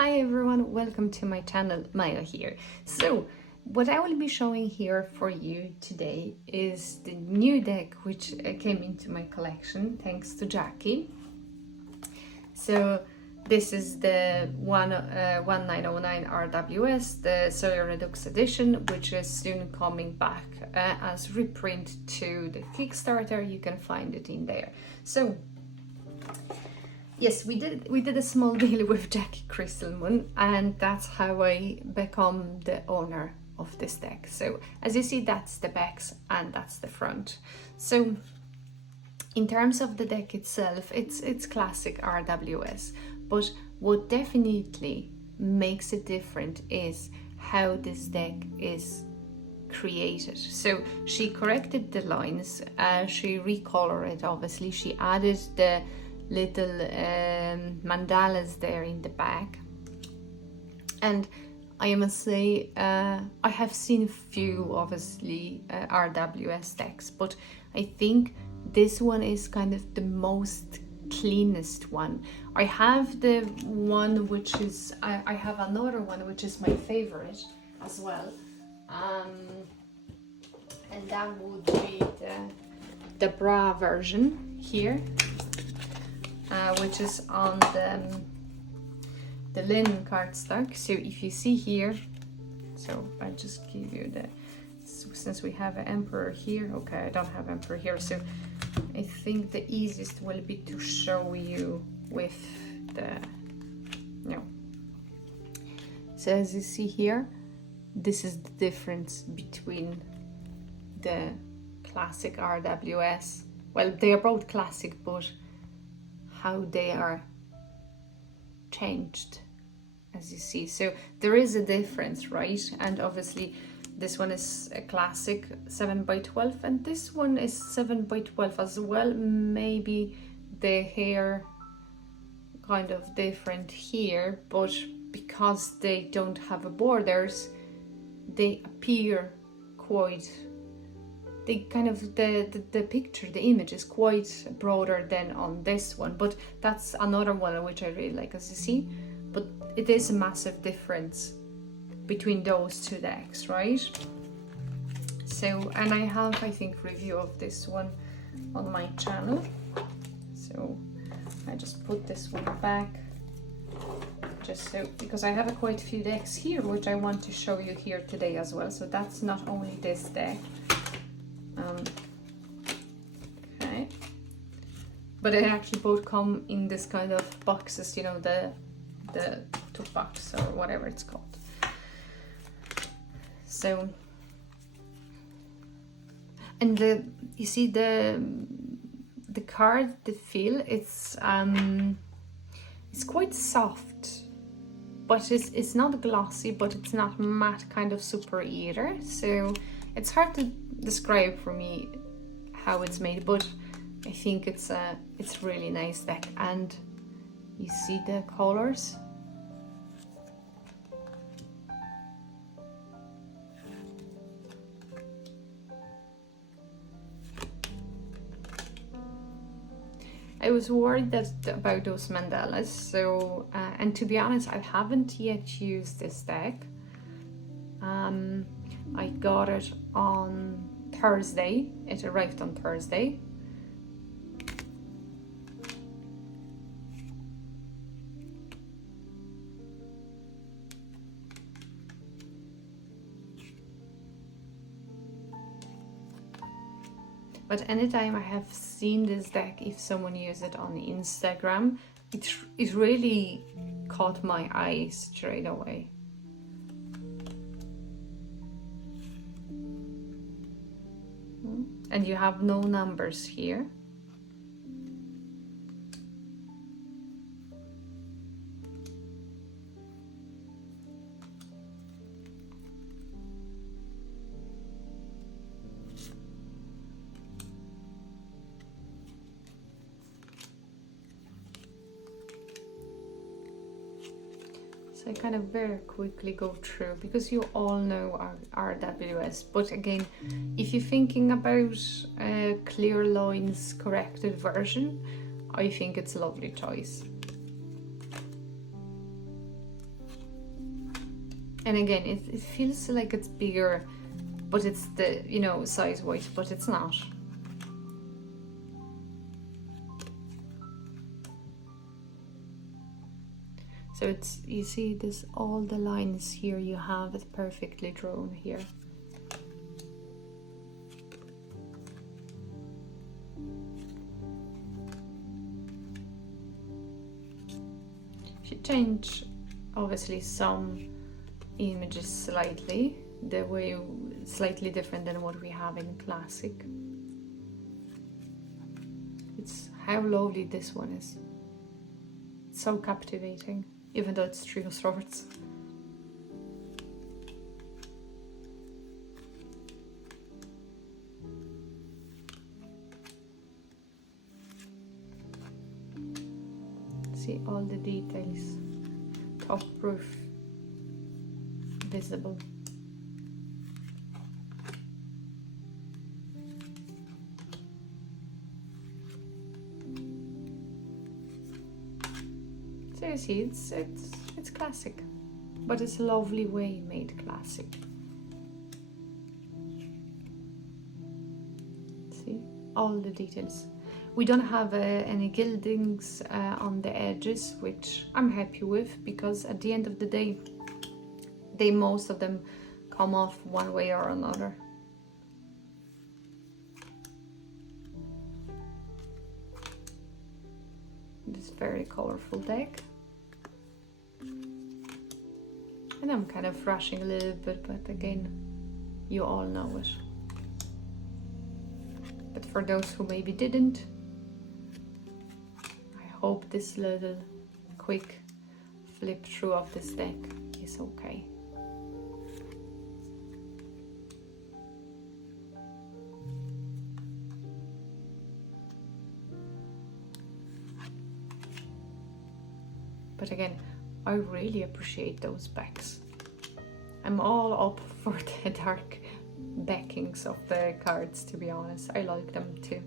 Hi everyone, welcome to my channel, Maya here. So, what I will be showing here for you today is the new deck which came into my collection thanks to Jackie. So, this is the 1909 RWS, the Sawyer Redux edition, which is soon coming back as reprint to the Kickstarter. You can find it in there. So, yes, we did a small deal with Jackie Crystal Moon, and that's how I become the owner of this deck. So as you see, that's the backs and that's the front. So in terms of the deck itself, it's classic RWS, but what definitely makes it different is how this deck is created. So she corrected the lines, she recolored it, obviously she added the little mandalas there in the back, and I must say I have seen few obviously RWS decks, but I think this one is kind of the most cleanest one. I have the one which is I have another one which is my favorite as well, and that would be the bra version here, which is on the linen cardstock. So if you see here, so I just give you the, since we have an emperor here, okay, I don't have emperor here, so I think the easiest will be to show you with the, so as you see here, this is the difference between the classic RWS, well, they are both classic, but how they are changed, as you see. So there is a difference, right? And obviously this one is a classic 7x12 and this one is 7x12 as well. Maybe the hair kind of different here, but because they don't have a borders, they appear quite, they kind of, the picture, the image is quite broader than on this one, but that's another one which I really like, as you see. But it is a massive difference between those two decks, right? So, and I have, I think, review of this one on my channel. So I just put this one back, just so, because I have quite a few decks here which I want to show you here today as well. So that's not only this deck. Okay, but they actually both come in this kind of boxes, you know, the two box or whatever it's called. So, and you see the card, the feel, it's quite soft, but it's not glossy, but it's not matte kind of super either. So it's hard to describe for me how it's made, but I think it's really nice deck. And you see the colors, I was worried about those mandalas, so and to be honest, I haven't yet used this deck. I got it on Thursday. It arrived on Thursday. But anytime I have seen this deck, if someone uses it on Instagram, it really caught my eye straight away. And you have no numbers here. So I kind of very quickly go through, because you all know our RWS, but again, if you're thinking about a clear lines corrected version, I think it's a lovely choice. And again, it feels like it's bigger, but it's the, you know, size wise, but it's not. So it's, you see this, all the lines here, you have it perfectly drawn here. Should change obviously some images slightly, the way slightly different than what we have in classic. It's how lovely this one is. It's so captivating, even though it's three of swords. See all the details, top roof visible. So you see, it's classic, but it's a lovely way made classic. See all the details. We don't have any gildings on the edges, which I'm happy with, because at the end of the day, most of them come off one way or another. This very colorful deck. And I'm kind of rushing a little bit, but again, you all know it. But for those who maybe didn't, I hope this little quick flip through of this deck is okay. But again, I really appreciate those backs. I'm all up for the dark backings of the cards, to be honest. I like them too.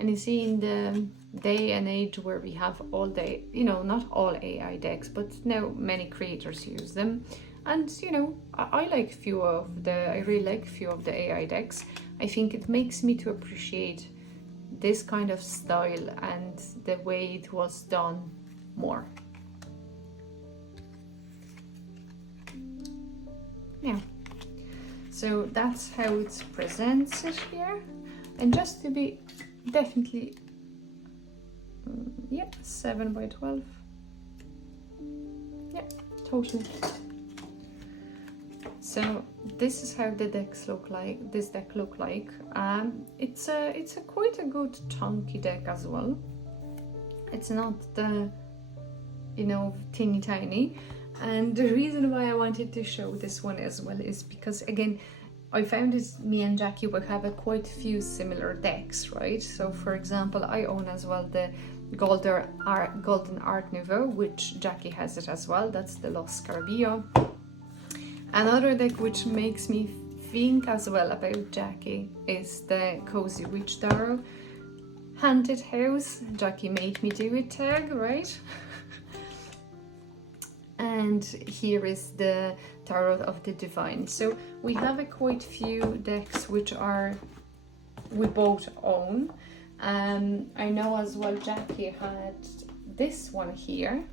And you see, in the day and age where we have all the, you know, not all AI decks, but now many creators use them. And, you know, I like I really like a few of the AI decks. I think it makes me to appreciate this kind of style and the way it was done more. Yeah, so that's how it's presented here. And just to be definitely, yeah, 7 by 12. Yeah, totally. So this is how the decks look like. This deck look like. It's a quite a good chunky deck as well. It's not the, you know, teeny tiny. And the reason why I wanted to show this one as well is because, again, I found it, me and Jackie will have quite a few similar decks, right? So for example, I own as well the Golden Art Nouveau, which Jackie has it as well. That's the Los Scarabeo. Another deck which makes me think as well about Jackie is the Cozy Witch Tarot. Haunted House, Jackie made me do it tag, right? And here is the Tarot of the Divine. So we have quite few decks which we both own. I know as well Jackie had this one here,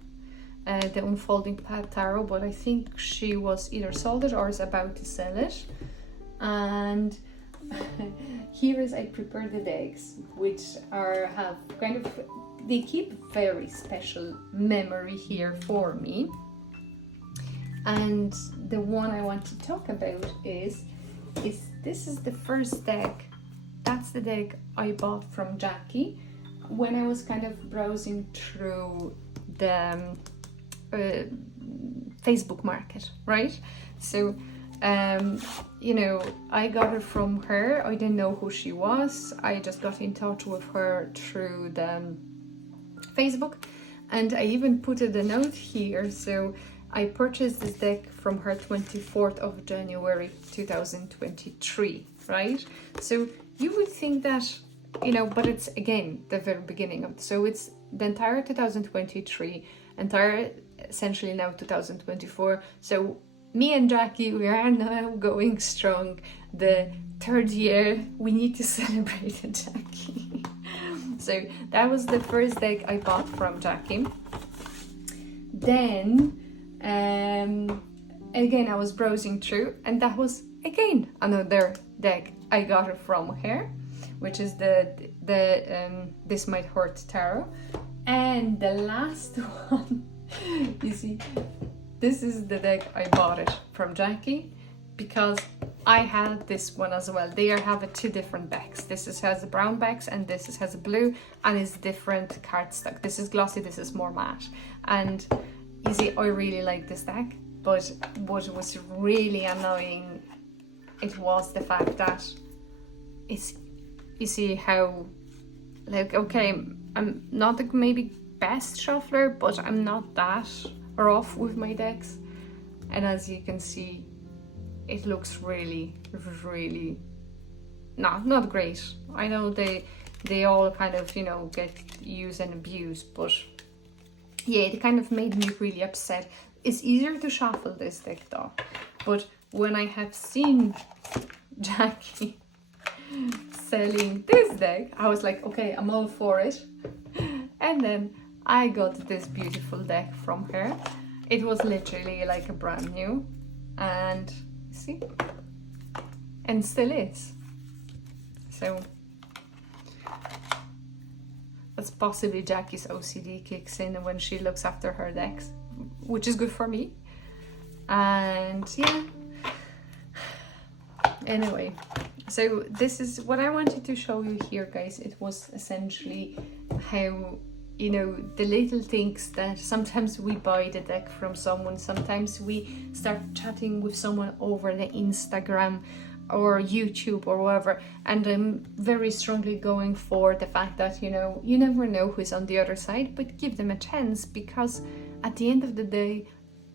the Unfolding Path Tarot, but I think she was either sold it or is about to sell it. And here is, I prepared the decks, which have kind of, they keep very special memory here for me. And the one I want to talk about is this is the first deck. That's the deck I bought from Jackie when I was kind of browsing through the Facebook market, right? So you know, I got it from her. I didn't know who she was. I just got in touch with her through the Facebook, and I even put a note here. So I purchased this deck from her 24th of January 2023, right? So you would think that you know, but it's again the very beginning of, so it's the entire 2023, entire essentially now 2024. So me and Jackie, we are now going strong. The third year, we need to celebrate it, Jackie. So that was the first deck I bought from Jackie. Then again I was browsing through, and that was again another deck I got it from her, which is the This Might Hurt Tarot. And the last one, you see, this is the deck I bought it from Jackie because I had this one as well. They have two different backs. This has a brown backs and this has a blue, and it's different cardstock. This is glossy, this is more matte. And you see, I really like this deck, but what was really annoying, it was the fact that it's, you see how, like, okay, I'm not the maybe best shuffler, but I'm not that rough with my decks. And as you can see, it looks really, really not great. I know they all kind of, you know, get used and abused, but yeah, it kind of made me really upset. It's easier to shuffle this deck though, but when I have seen Jackie selling this deck, I was like, okay, I'm all for it. And then I got this beautiful deck from her. It was literally like a brand new, and see, and still is. So that's possibly Jackie's OCD kicks in when she looks after her decks, which is good for me. And yeah, anyway, so this is what I wanted to show you here, guys. It was essentially how, you know, the little things that sometimes we buy the deck from someone, sometimes we start chatting with someone over the Instagram or YouTube or whatever, and I'm very strongly going for the fact that, you know, you never know who's on the other side, but give them a chance, because at the end of the day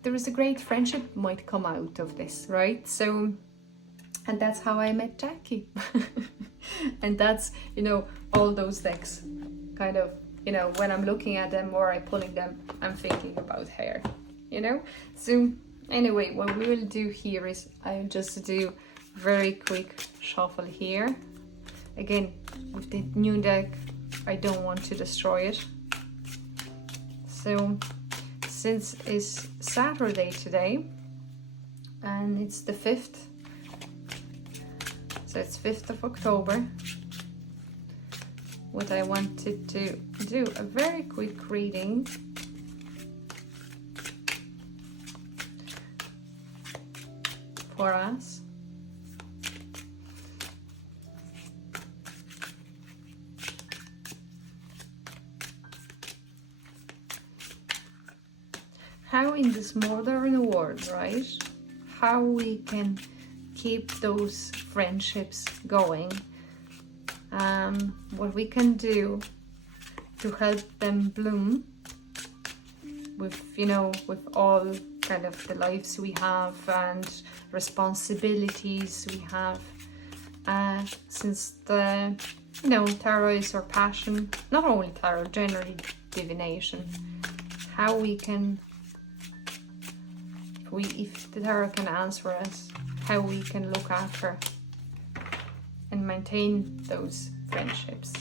there is a great friendship might come out of this, right? So, and that's how I met Jackie. And that's, you know, all those decks kind of, you know, when I'm looking at them or I'm pulling them, I'm thinking about her, you know? So anyway, what we will do here is I'll just do very quick shuffle here. Again, with the new deck, I don't want to destroy it. So since it's Saturday today, and it's the 5th, so it's 5th of October, what I wanted to do, a very quick reading for us. How in this modern world, right, how we can keep those friendships going, what we can do to help them bloom with, you know, with all kind of the lives we have and responsibilities we have, since the, you know, tarot is our passion, not only tarot, generally divination, how we can, if the tarot can answer us, how we can look after and maintain those friendships.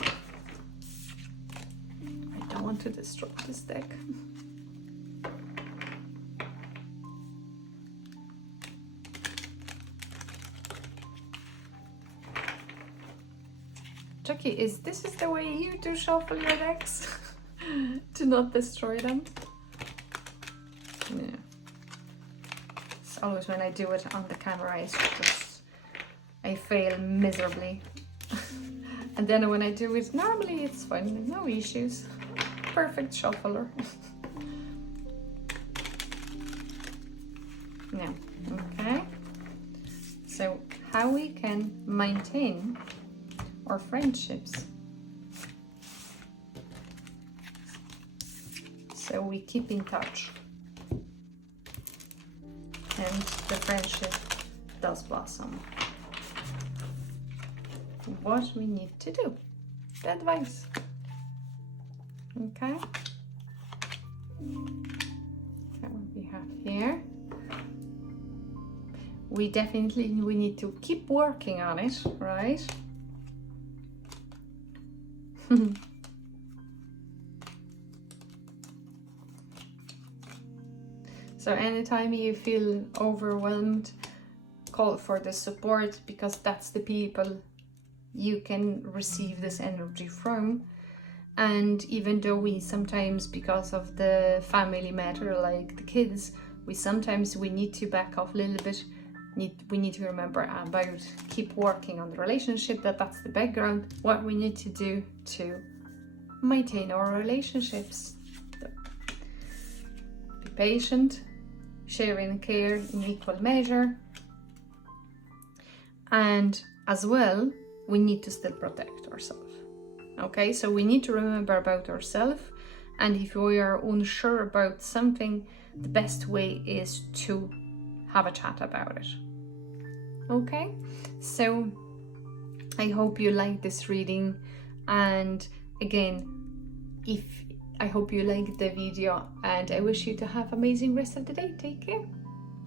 I don't want to destroy this deck. Jackie, is this the way you do shuffle your decks? To not destroy them? Yeah. It's always when I do it on the camera, it's just, I fail miserably. And then when I do it normally, it's fine, no issues. Perfect shuffler. Now, okay. So how we can maintain our friendships. So we keep in touch and the friendship does blossom. What we need to do. The advice. Okay. That's what we have here. We need to keep working on it, right? So anytime you feel overwhelmed, call for the support, because that's the people you can receive this energy from. And even though we sometimes, because of the family matter, like the kids, we need to back off a little bit. We need to remember about keep working on the relationship, that's the background, what we need to do to maintain our relationships. So, be patient, sharing care in equal measure, and as well, we need to still protect ourselves. Okay, so we need to remember about ourselves, and if we are unsure about something, the best way is to have a chat about it. Okay, so I hope you like this reading, and again, I hope you like the video, and I wish you to have amazing rest of the day. Take care.